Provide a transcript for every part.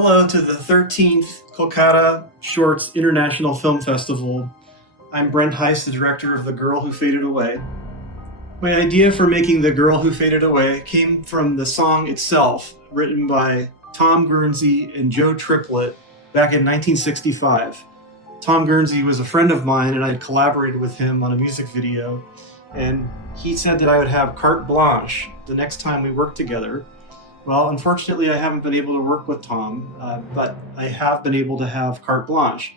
Hello to the 13th Kolkata Shorts International Film Festival. I'm Brent Heise, the director of The Girl Who Faded Away. My idea for making The Girl Who Faded Away came from the song itself, written by Tom Guernsey and Joe Triplett back in 1965. Tom Guernsey was a friend of mine, and I had collaborated with him on a music video, and he said that I would have carte blanche the next time we worked together. Well, unfortunately, I haven't been able to work with Tom, but I have been able to have carte blanche.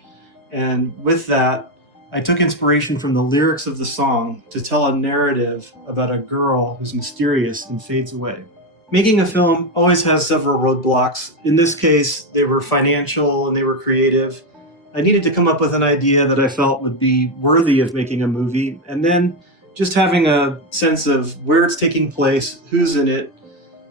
And with that, I took inspiration from the lyrics of the song to tell a narrative about a girl who's mysterious and fades away. Making a film always has several roadblocks. In this case, they were financial and they were creative. I needed to come up with an idea that I felt would be worthy of making a movie, and then just having a sense of where it's taking place, who's in it,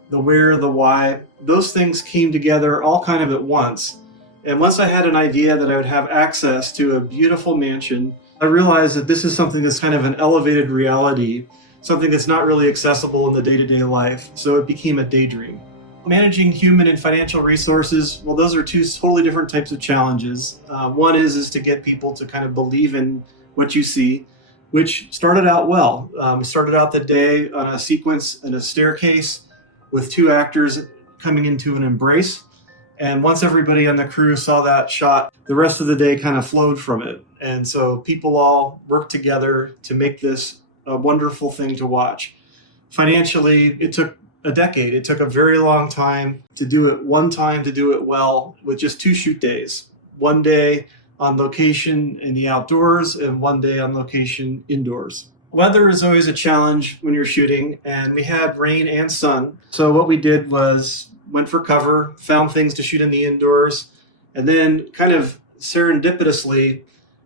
the where, the why. Those things came together all kind of at once. And once I had an idea that I would have access to a beautiful mansion, I realized that this is something that's kind of an elevated reality, something that's not really accessible in the day-to-day life. So it became a daydream. Managing human and financial resources, well, those are two totally different types of challenges. One is to get people to kind of believe in what you see, which started out well. We started out the day on a sequence in a staircase with two actors coming into an embrace. And once everybody on the crew saw that shot, the rest of the day kind of flowed from it. And so people all worked together to make this a wonderful thing to watch. Financially, it took a decade. It took a very long time to do it, one time to do it well, with just 2 shoot days. One day on location in the outdoors and one day on location indoors. Weather is always a challenge when you're shooting, and we had rain and sun. So what we did was went for cover, found things to shoot in the indoors, and then kind of serendipitously,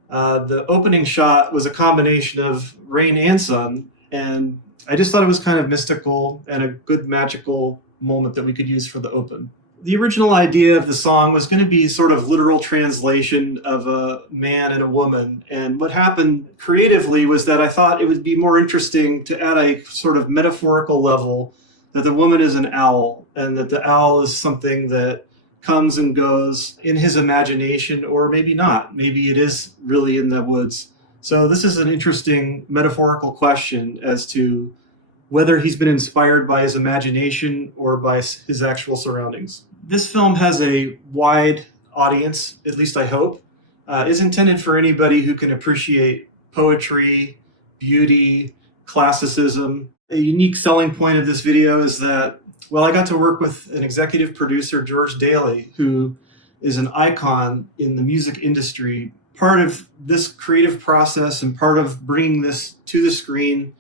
the opening shot was a combination of rain and sun, and I just thought it was kind of mystical and a good magical moment that we could use for the open. The original idea of the song was going to be sort of literal translation of a man and a woman. And what happened creatively was that I thought it would be more interesting to add a sort of metaphorical level, that the woman is an owl and that the owl is something that comes and goes in his imagination, or maybe not. Maybe it is really in the woods. So this is an interesting metaphorical question as to whether he's been inspired by his imagination or by his actual surroundings. This film has a wide audience, at least I hope. It's intended for anybody who can appreciate poetry, beauty, classicism. A unique selling point of this video is that, well, I got to work with an executive producer, George Daly, who is an icon in the music industry. Part of this creative process and part of bringing this to the screen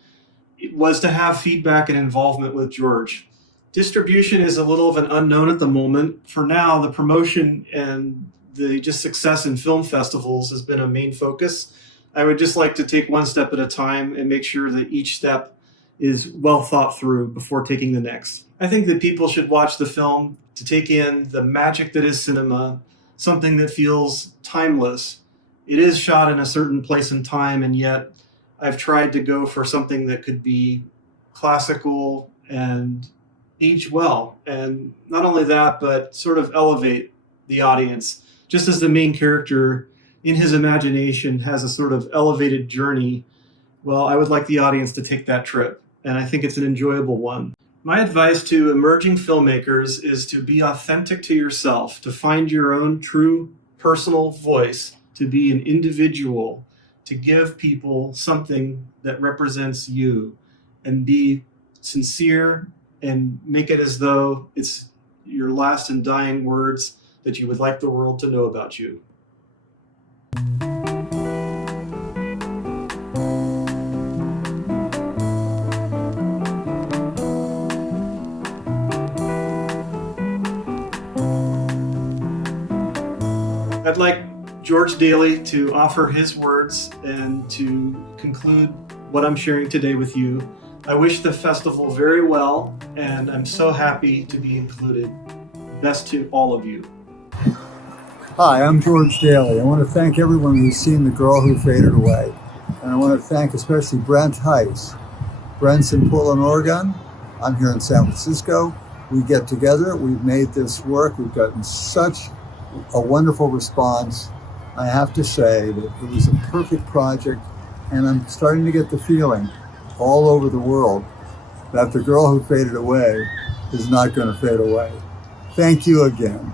was to have feedback and involvement with George. Distribution is a little of an unknown at the moment. For now, the promotion and the just success in film festivals has been a main focus. I would just like to take one step at a time and make sure that each step is well thought through before taking the next. I think that people should watch the film to take in the magic that is cinema, something that feels timeless. It is shot in a certain place and time, and yet I've tried to go for something that could be classical and age well. And not only that, but sort of elevate the audience. Just as the main character in his imagination has a sort of elevated journey, well, I would like the audience to take that trip. And I think it's an enjoyable one. My advice to emerging filmmakers is to be authentic to yourself, to find your own true personal voice, to be an individual, to give people something that represents you, and be sincere and make it as though it's your last and dying words that you would like the world to know about you. I'd like George Daly to offer his words and to conclude what I'm sharing today with you. I wish the festival very well, and I'm so happy to be included. Best to all of you. Hi, I'm George Daly. I want to thank everyone who's seen The Girl Who Faded Away. And I want to thank especially Brent Heise. Brent's in Portland, Oregon. I'm here in San Francisco. we get together. We've made this work. We've gotten such a wonderful response. I have to say that it was a perfect project, and I'm starting to get the feeling all over the world that The Girl Who Faded Away is not going to fade away. Thank you again.